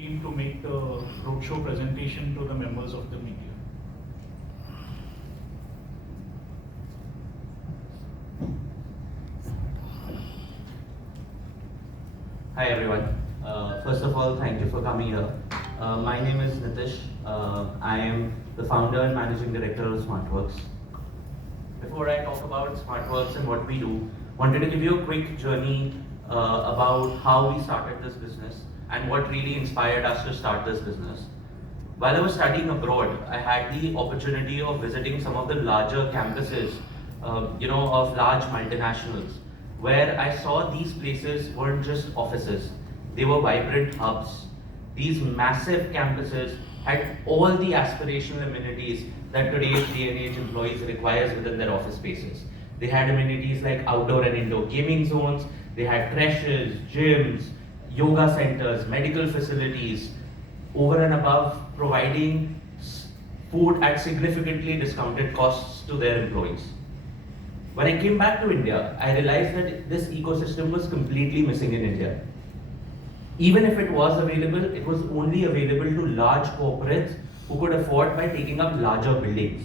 team to make the roadshow presentation to the members of the media. Hi everyone. First of all, thank you for coming here. My name is Nitish. I am the founder and managing director of Smartworks. Before I talk about Smartworks and what we do, wanted to give you a quick journey about how we started this business and what really inspired us to start this business. While I was studying abroad, I had the opportunity of visiting some of the larger campuses, of large multinationals, where I saw these places weren't just offices, they were vibrant hubs. These massive campuses had all the aspirational amenities that today's day and age employees requires within their office spaces. They had amenities like outdoor and indoor gaming zones, they had creches, gyms, yoga centers, medical facilities, over and above providing food at significantly discounted costs to their employees. When I came back to India, I realized that this ecosystem was completely missing in India. Even if it was available, it was only available to large corporates who could afford by taking up larger buildings.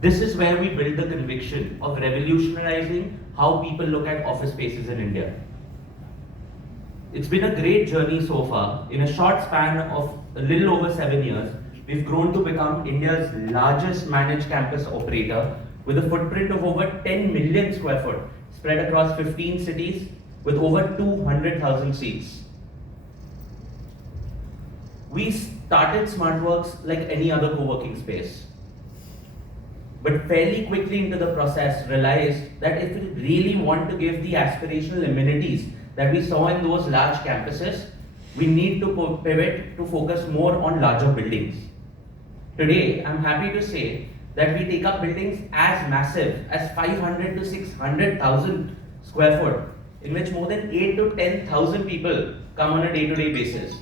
This is where we built the conviction of revolutionizing how people look at office spaces in India. It's been a great journey so far. In a short span of a little over 7 years, we've grown to become India's largest managed campus operator with a footprint of over 10 million square foot spread across 15 cities with over 200,000 seats. We started Smartworks like any other co-working space, but fairly quickly into the process realized that if we really want to give the aspirational amenities that we saw in those large campuses, we need to pivot to focus more on larger buildings. Today, I'm happy to say that we take up buildings as massive as 500 to 600,000 square foot, in which more than 8 to 10,000 people come on a day-to-day basis.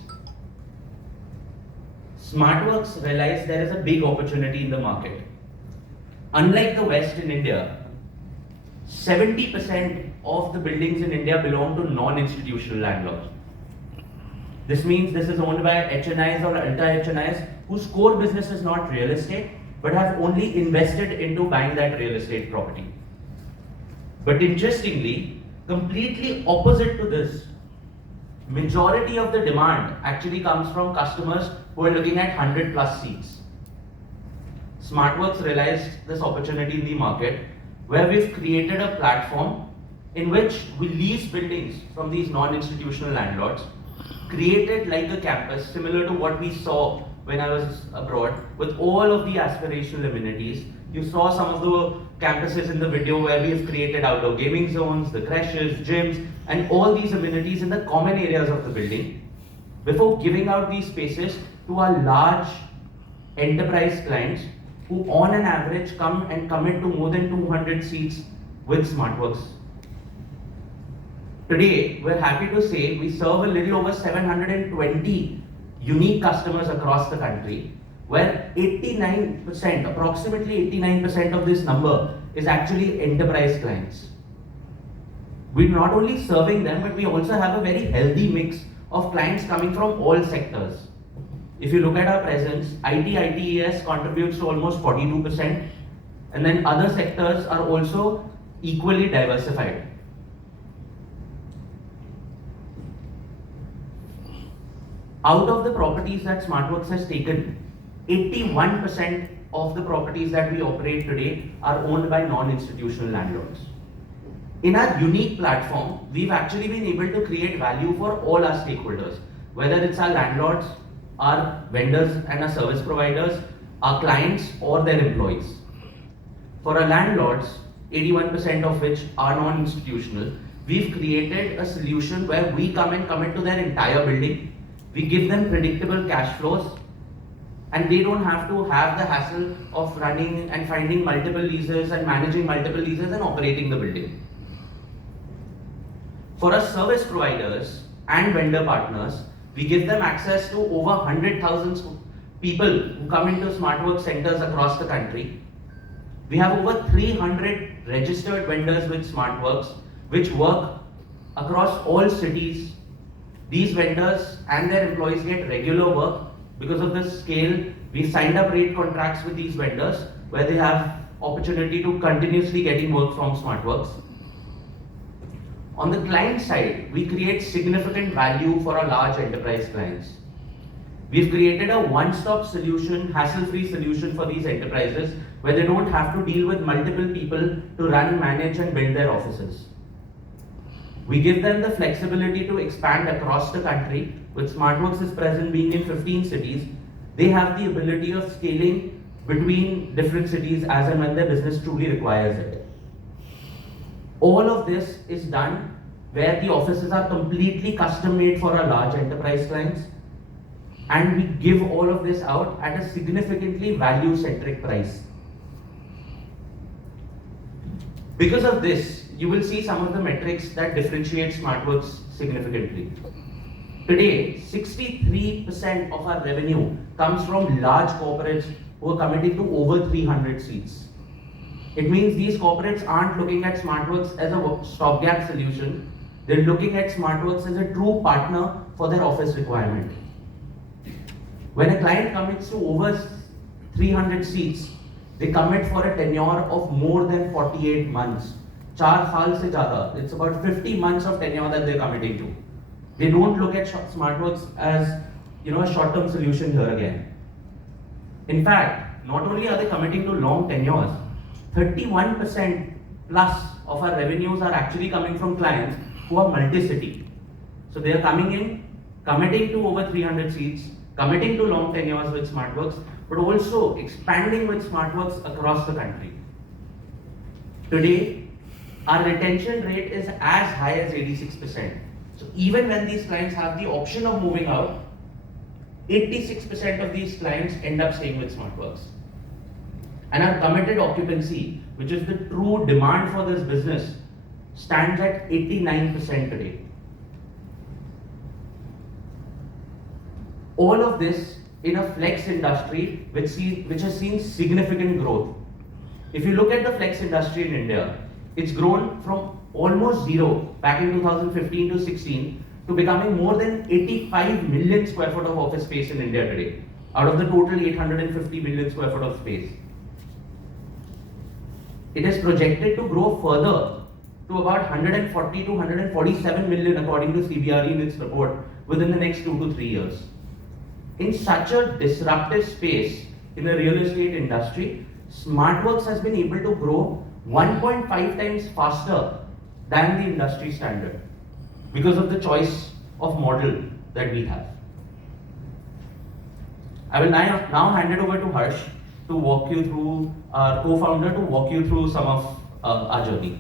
Smartworks realized there is a big opportunity in the market. Unlike the West in India, 70% of the buildings in India belong to non-institutional landlords. This means this is owned by HNIs or ultra HNIs whose core business is not real estate, but have only invested into buying that real estate property. But interestingly, completely opposite to this, majority of the demand actually comes from customers who are looking at 100 plus seats. Smartworks realized this opportunity in the market where we've created a platform in which we lease buildings from these non-institutional landlords, created like a campus similar to what we saw when I was abroad, with all of the aspirational amenities. You saw some of the campuses in the video where we have created outdoor gaming zones, the creches, gyms, and all these amenities in the common areas of the building before giving out these spaces to our large enterprise clients who on an average come and commit to more than 200 seats with Smartworks. Today, we're happy to say we serve a little over 720 unique customers across the country, where 89%, approximately 89% of this number is actually enterprise clients. We're not only serving them, but we also have a very healthy mix of clients coming from all sectors. If you look at our presence, ITES contributes to almost 42%, and then other sectors are also equally diversified. Out of the properties that Smartworks has taken, 81% of the properties that we operate today are owned by non-institutional landlords. In our unique platform, we've actually been able to create value for all our stakeholders, whether it's our landlords, our vendors and our service providers, our clients or their employees. For our landlords, 81% of which are non-institutional, we've created a solution where we come and commit to their entire building. We give them predictable cash flows, and they don't have to have the hassle of running and finding multiple leases and managing multiple leases and operating the building. For our service providers and vendor partners, we give them access to over 100,000 people who come into Smartworks centers across the country. We have over 300 registered vendors with Smartworks, which work across all cities These vendors and their employees get regular work. Because of the scale, we signed up rate contracts with these vendors where they have opportunity to continuously getting work from Smartworks. On the client side, we create significant value for our large enterprise clients. We've created a one-stop solution, hassle-free solution for these enterprises where they don't have to deal with multiple people to run, manage and build their offices. We give them the flexibility to expand across the country. With Smartworks is present being in 15 cities, they have the ability of scaling between different cities as and when their business truly requires it. All of this is done where the offices are completely custom made for our large enterprise clients, and we give all of this out at a significantly value-centric price. Because of this, you will see some of the metrics that differentiate Smartworks significantly. Today, 63% of our revenue comes from large corporates who are committing to over 300 seats. It means these corporates aren't looking at Smartworks as a stopgap solution. They're looking at Smartworks as a true partner for their office requirement. When a client commits to over 300 seats, they commit for a tenure of more than 48 months. 4 saal se zyada. It's about 50 months of tenure that they're committing to. They don't look at Smartworks as a short-term solution here again. In fact, not only are they committing to long tenures, 31% plus of our revenues are actually coming from clients who are multi-city. So they are coming in, committing to over 300 seats, committing to long tenures with Smartworks, but also expanding with Smartworks across the country. Today, our retention rate is as high as 86%. So even when these clients have the option of moving out, 86% of these clients end up staying with Smartworks. And our committed occupancy, which is the true demand for this business, stands at 89% today. All of this in a flex industry which has seen significant growth. If you look at the flex industry in India, it's grown from almost zero back in 2015 to 16 to becoming more than 85 million square foot of office space in India today, out of the total 850 million square foot of space. It is projected to grow further to about 140 to 147 million according to CBRE in its report within the next 2 to 3 years. In such a disruptive space in the real estate industry, Smartworks has been able to grow 1.5 times faster than the industry standard because of the choice of model that we have. I will now hand it over to Harsh to walk you through, our co-founder, to walk you through some of our journey.